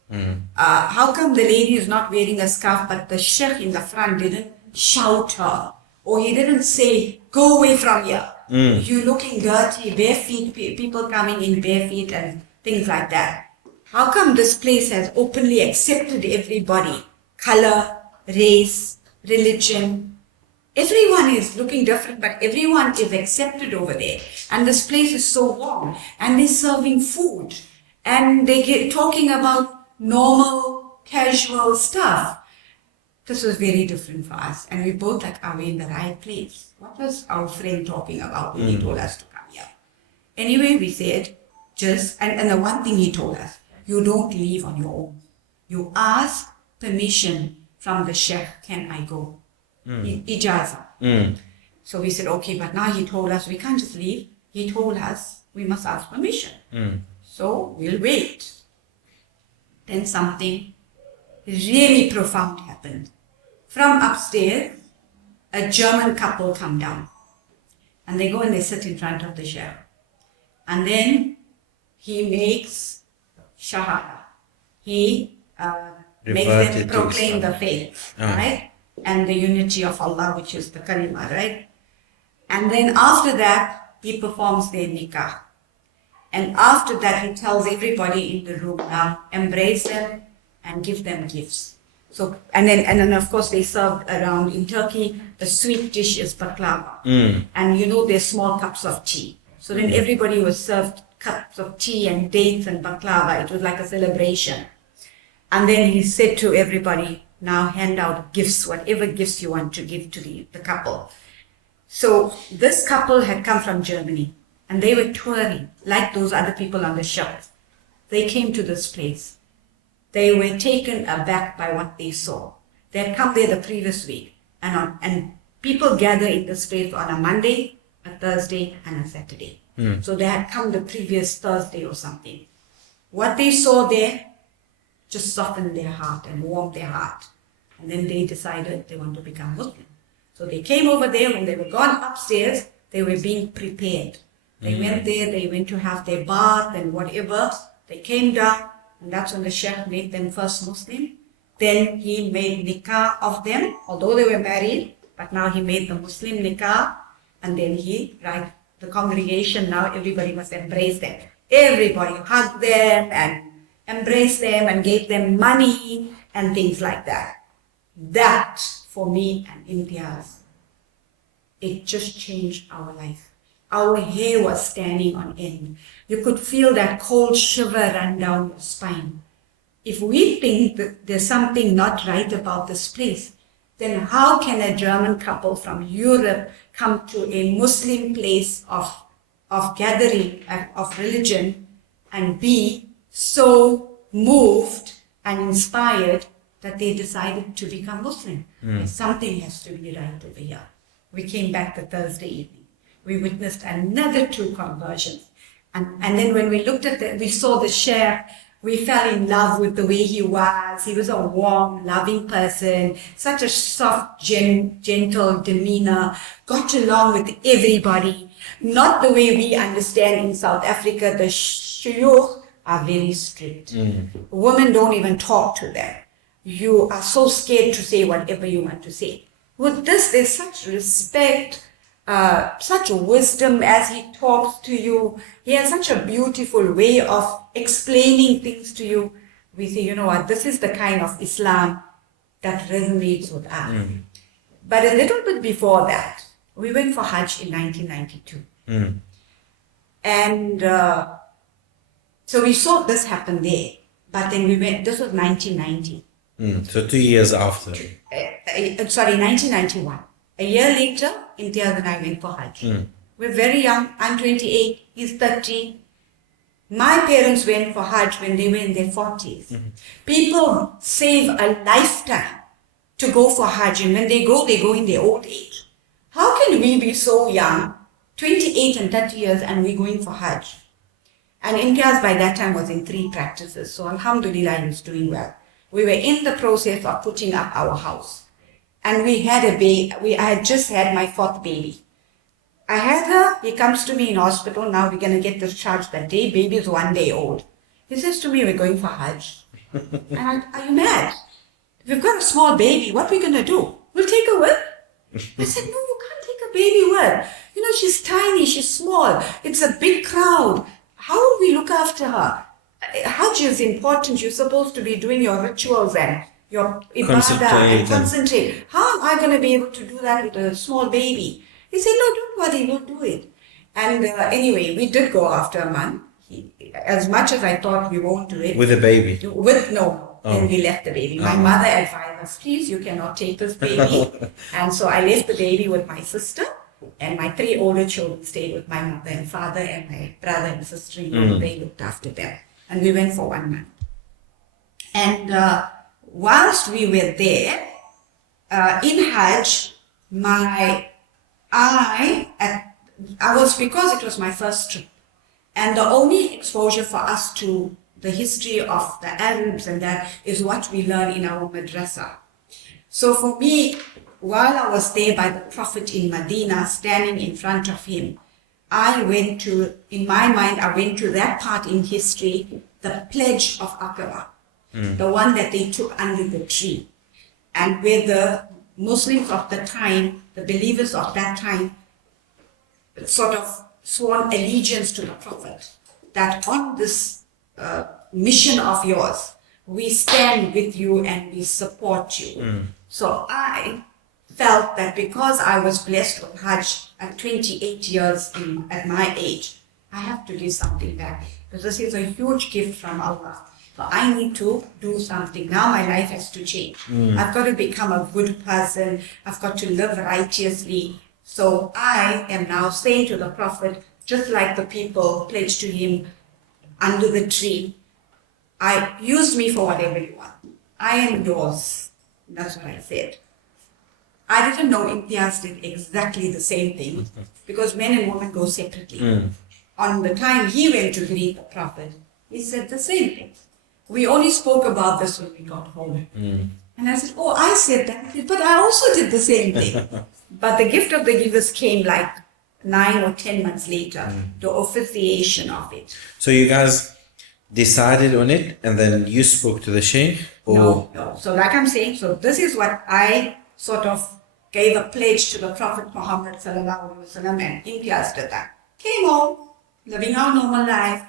How come the lady is not wearing a scarf, but the sheikh in the front didn't shout her, or he didn't say, go away from here. You're looking dirty, bare feet, people coming in bare feet and things like that. How come this place has openly accepted everybody? Color, race, religion. Everyone is looking different, but everyone is accepted over there. And this place is so warm. And they're serving food. And they get talking about normal, casual stuff. This was very different for us. And we both like, are we in the right place? What was our friend talking about when he told us to come here? Anyway, we said, and the one thing he told us, you don't leave on your own. You ask permission from the sheikh, can I go? Ijaza. So we said, okay, but now he told us we can't just leave. He told us we must ask permission. So we'll wait. Then something really profound happened. From upstairs, a German couple come down. And they go and they sit in front of the sheikh. And then he makes Shahada. He makes them proclaim the faith, right? And the unity of Allah, which is the kalima, right? And then after that, he performs their nikah. And after that, he tells everybody in the room now, embrace them and give them gifts. So, and then of course they served around in Turkey, the sweet dish is baklava. And you know, there's small cups of tea. So then everybody was served cups of tea and dates and baklava. It was like a celebration. And then he said to everybody, now hand out gifts, whatever gifts you want to give to the couple. So this couple had come from Germany and they were touring like those other people on the shelf. They came to this place. They were taken aback by what they saw. They had come there the previous week and people gather in this place on a Monday, a Thursday and a Saturday. So they had come the previous Thursday or something. What they saw there just softened their heart and warmed their heart. And then they decided they want to become Muslim. So they came over there. When they were gone upstairs, they were being prepared. They went there, they went to have their bath and whatever. They came down, and that's when the sheikh made them first Muslim. Then he made nikah of them, although they were married, but now he made the Muslim nikah. And then he the congregation now, everybody must embrace them. Everybody hugged them and embraced them and gave them money and things like that. That, for me and Imtiaz, it just changed our life. Our hair was standing on end. You could feel that cold shiver run down your spine. If we think that there's something not right about this place, then how can a German couple from Europe come to a Muslim place of gathering, of religion, and be so moved and inspired that they decided to become Muslim? Something has to be right over here. We came back the Thursday evening. We witnessed another 2 conversions. And then when we looked at we saw the sheikh, we fell in love with the way he was. He was a warm, loving person, such a soft, gentle demeanor, got along with everybody. Not the way we understand in South Africa, the shuyukh are very strict. Women don't even talk to them. You are so scared to say whatever you want to say. With this, there's such respect, such wisdom as he talks to you. He has such a beautiful way of explaining things to you. We say, you know what, this is the kind of Islam that resonates with us. But a little bit before that, we went for Hajj in 1992. And so we saw this happen there. But then we went, this was 1990. So 2 years after. Sorry, 1991. A year later, Imtiaz and I went for Hajj. We're very young. I'm 28. He's 30. My parents went for Hajj when they were in their 40s. People save a lifetime to go for Hajj, and when they go in their old age. How can we be so young, 28 and 30 years, and we're going for Hajj? And Imtiaz by that time was in 3 practices, so alhamdulillah, he was doing well. We were in the process of putting up our house. And we had a baby. I had just had my 4th baby. I had her. He comes to me in hospital. Now we're going to get discharged that day. Baby is 1 day old. He says to me, we're going for Hajj. And are you mad? We've got a small baby. What are we going to do? We'll take her with. I said, no, you can't take a baby with. You know, she's tiny. She's small. It's a big crowd. How will we look after her? Hajj is important. You're supposed to be doing your rituals and your ibadah and concentrate. How am I going to be able to do that with a small baby? He said, no, don't worry, we'll do it. And anyway, we did go after a month. As much as I thought we won't do it. With a baby? No. Then we left the baby. My mother advised us, please, you cannot take this baby. And so I left the baby with my sister. And my 3 older children stayed with my mother and father, and my brother and sister-in-law. They looked after them. And we went for 1 month. And whilst we were there, in Hajj, because it was my first trip, and the only exposure for us to the history of the Arabs and that is what we learn in our madrasa. So for me, while I was there by the Prophet in Medina, standing in front of him, in my mind, I went to that part in history, the pledge of Aqaba, the one that they took under the tree, and where the Muslims of the time, the believers of that time, sort of sworn allegiance to the Prophet, that on this mission of yours, we stand with you and we support you. So I felt that because I was blessed with Hajj at 28 years at my age, I have to give something back. Because this is a huge gift from Allah. So I need to do something. Now my life has to change. I've got to become a good person. I've got to live righteously. So I am now saying to the Prophet, just like the people pledged to him under the tree, use me for whatever you want. I am yours. That's what I said. I didn't know Imtiaz did exactly the same thing because men and women go separately. On the time he went to greet the Prophet, he said the same thing. We only spoke about this when we got home. And I said, oh, I said that, but I also did the same thing. But the gift of the givers came like 9 or 10 months later, the officiation of it. So you guys decided on it and then you spoke to the sheikh? No. So like I'm saying, so this is what I sort of gave a pledge to the Prophet Muhammad sallallahu alaihi wasallam, and Imtiaz did that. came home, living our normal life.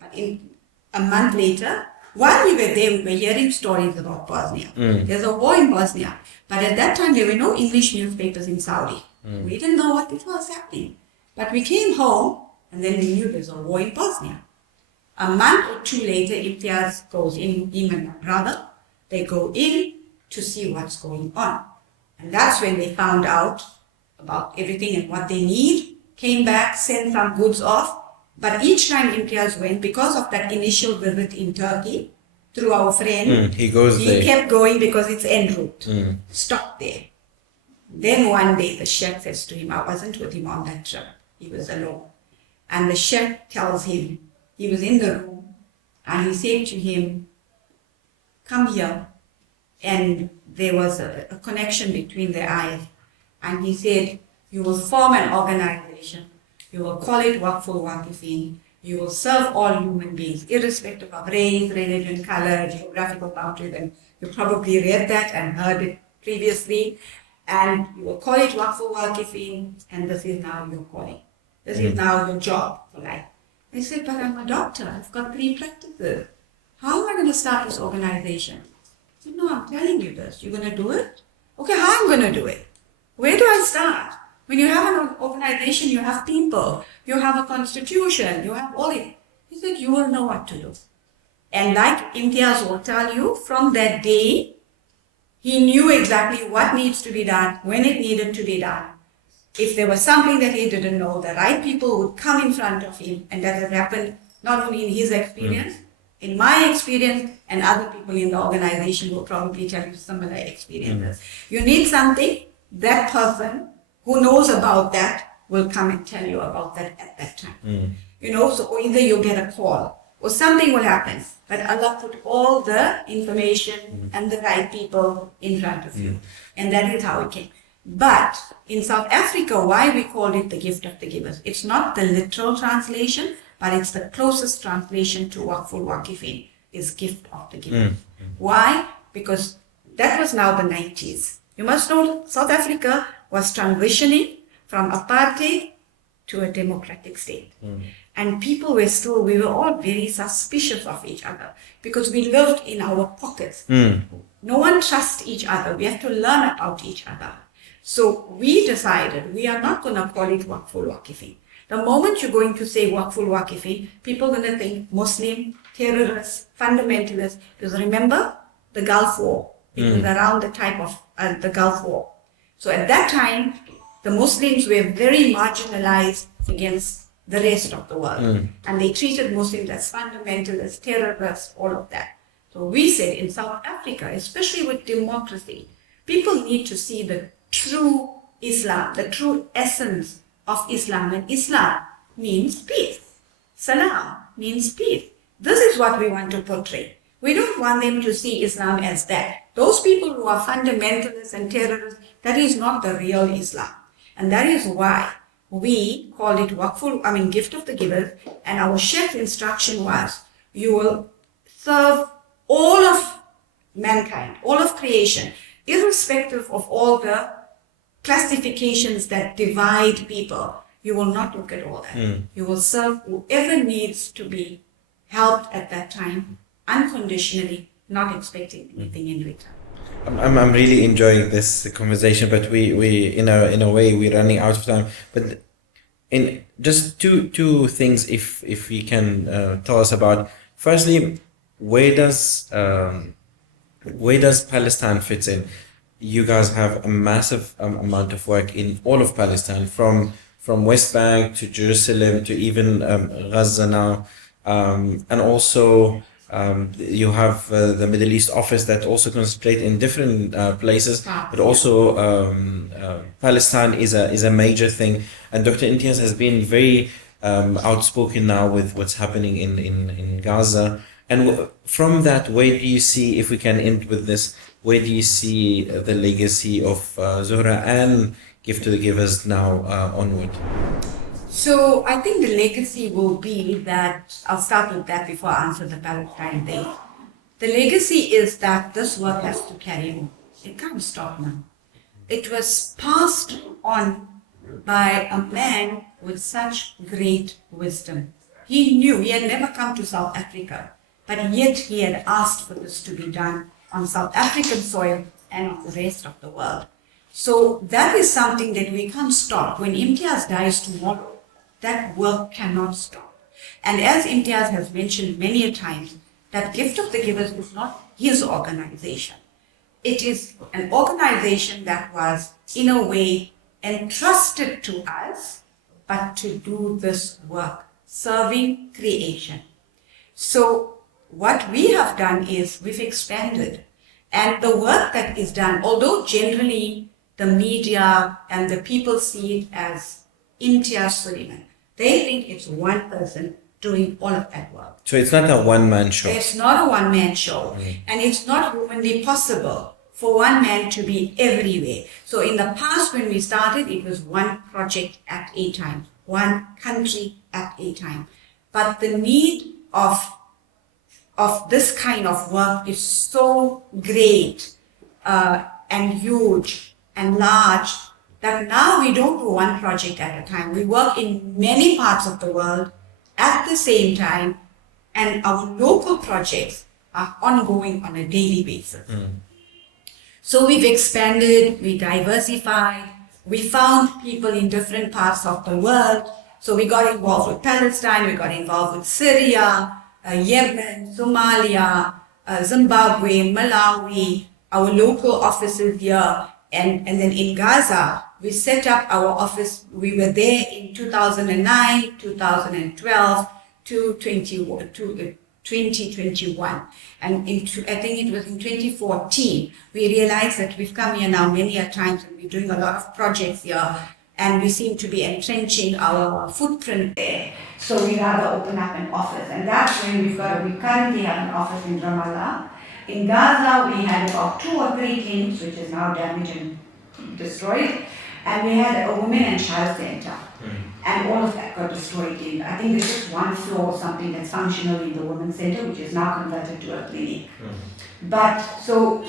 But in a month later, while we were there, we were hearing stories about Bosnia. There's a war in Bosnia. But at that time, there were no English newspapers in Saudi. We didn't know what it was happening. But we came home, and then we knew there's a war in Bosnia. A month or two later, Imtiaz goes in, him and my brother, they go in to see what's going on. And that's when they found out about everything and what they need, came back, sent some goods off. But each time Imtiaz went, because of that initial visit in Turkey, through our friend, he goes there. He kept going because it's en route. Stopped there. Then one day the chef says to him, I wasn't with him on that trip. He was alone. And the chef tells him, he was in the room, and he said to him, come here. And there was a connection between their eyes. And he said, you will form an organization. You will call it Waqful Waqifin. You will serve all human beings, irrespective of race, religion, color, geographical boundaries. And you probably read that and heard it previously. And you will call it Waqful Waqifin, and this is now your calling. This is now your job for life. They said, but I'm a doctor. I've got 3 practices. How am I going to start this organization? I said, no, I'm telling you this. You're going to do it? Okay, how am I going to do it? Where do I start? When you have an organization, you have people, you have a constitution, you have all it. He said, you will know what to do. And like Imtiaz will tell you, from that day, he knew exactly what needs to be done, when it needed to be done. If there was something that he didn't know, the right people would come in front of him, and that has happened not only in his experience, in my experience, and other people in the organization will probably tell you similar experiences. You need something, that person who knows about that will come and tell you about that at that time. You know, so either you get a call or something will happen, but Allah put all the information and the right people in front of you. And that is how it came. But in South Africa, why we call it the gift of the givers? It's not the literal translation, but it's the closest translation to Waqful Waqifin, is gift of the givers. Why? Because that was now the 90s. You must know South Africa was transitioning from apartheid to a democratic state. And people were still, we were all very suspicious of each other because we lived in our pockets. No one trusts each other. We have to learn about each other. So we decided we are not going to call it Waqful Waqifin. The moment you're going to say Waqful Waqifin, people are going to think Muslim, terrorists, fundamentalists. Because remember the Gulf War. It was around the time of the Gulf War. So at that time, the Muslims were very marginalized against the rest of the world. And they treated Muslims as fundamentalists, terrorists, all of that. So we said in South Africa, especially with democracy, people need to see the true Islam, the true essence of Islam. And Islam means peace. Salam means peace. This is what we want to portray. We don't want them to see Islam as that. Those people who are fundamentalists and terrorists, that is not the real Islam. And that is why we call it gift of the givers. And our chef's instruction was, you will serve all of mankind, all of creation, irrespective of all the classifications that divide people. You will not look at all that. You will serve whoever needs to be helped at that time, unconditionally, not expecting anything in return. I'm really enjoying this conversation, but we in a way we're running out of time. But in just two things, if you can tell us about. Firstly, where does Palestine fit in? You guys have a massive amount of work in all of Palestine, from West Bank to Jerusalem to even Gaza now, and also you have the Middle East office that also concentrate in different places, but also Palestine is a major thing. And Dr. Imtiaz has been very outspoken now with what's happening in Gaza. And from that, where do you see, if we can end with this, where do you see the legacy of Zohra and Gift to the Givers now onward? So I think the legacy will be that, I'll start with that before I answer the Palestine thing. The legacy is that this work has to carry on. It can't stop now. It was passed on by a man with such great wisdom. He knew he had never come to South Africa, but yet he had asked for this to be done on South African soil and on the rest of the world. So that is something that we can't stop. When Imtiaz dies tomorrow, that work cannot stop. And as Imtiaz has mentioned many a times, that Gift of the Givers is not his organization. It is an organization that was, in a way, entrusted to us, but to do this work, serving creation. So what we have done is we've expanded. And the work that is done, although generally the media and the people see it as Imtiaz Sooliman, they think it's one person doing all of that work. So it's not a one-man show. It's not a one-man show. And it's not humanly possible for one man to be everywhere. So in the past when we started, it was one project at a time, one country at a time. But the need of this kind of work is so great and huge and large that now we don't do one project at a time. We work in many parts of the world at the same time, and our local projects are ongoing on a daily basis. So we've expanded, we diversified, we found people in different parts of the world. So we got involved with Palestine, we got involved with Syria, Yemen, Somalia, Zimbabwe, Malawi, our local offices here, and then in Gaza, we set up our office. We were there in 2009, 2012 to 2021. And I think it was in 2014, we realized that we've come here now many a times and we're doing a lot of projects here, and we seem to be entrenching our footprint there. So we rather open up an office, and that's when we currently have an office in Ramallah. In Gaza, we had about 2 or 3 clinics, which is now damaged and destroyed, and we had a women and child center, and all of that got destroyed. I think there's just one floor or something that's functional in the women's center, which is now converted to a clinic. But so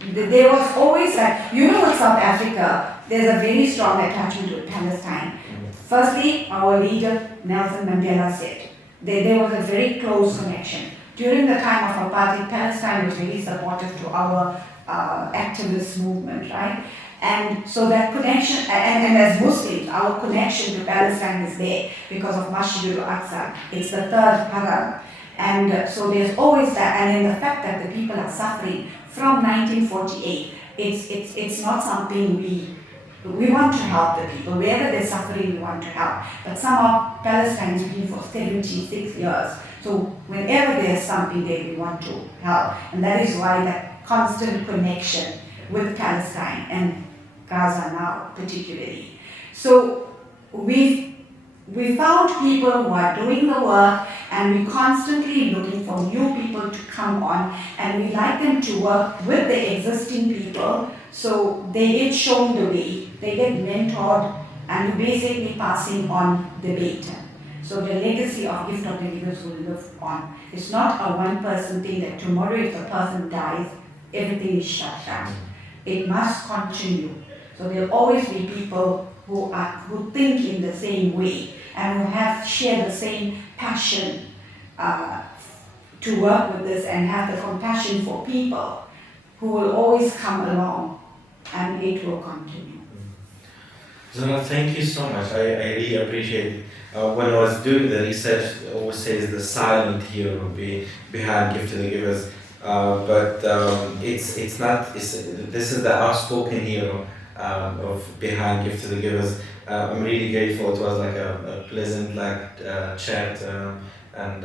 there was always that, with South Africa, there's a very strong attachment to Palestine. Firstly, our leader, Nelson Mandela, said there was a very close connection. During the time of apartheid, Palestine was really supportive to our activist movement, right? And so that connection, and as Muslims, our connection to Palestine is there because of Masjid al-Aqsa. It's the third haram. And so there's always that, and in the fact that the people are suffering from 1948, it's not something we want to help the people. Wherever they're suffering, we want to help. But somehow Palestine's been for 76 years. So whenever there's something there, we want to help. And that is why that constant connection with Palestine and Gaza now particularly. So we found people who are doing the work, and we're constantly looking for new people to come on, and we like them to work with the existing people, so they get shown the way, they get mentored, and you're basically passing on the baton. So the legacy of Gift of the Givers will live on. It's not a one-person thing that tomorrow if a person dies, everything is shut down. It must continue. So there'll always be people who think in the same way and who share the same passion to work with this and have the compassion for people, who will always come along, and it will continue. Zohra, thank you so much. I really appreciate it. When I was doing the research, it always says the silent hero behind Gift to the Givers. But it's not. This is the outspoken hero of behind Gift to the Givers. I'm really grateful. It was like a pleasant chat, and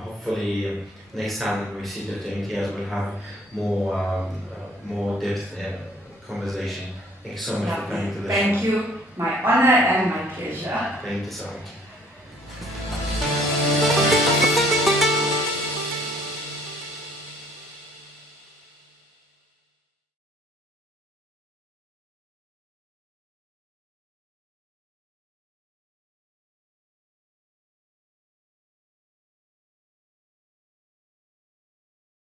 hopefully next time we see Dr. Imtiaz, we'll have more depth conversation. Thank you so much for coming to the show. Thank you. My honor and my pleasure. Thank you so much.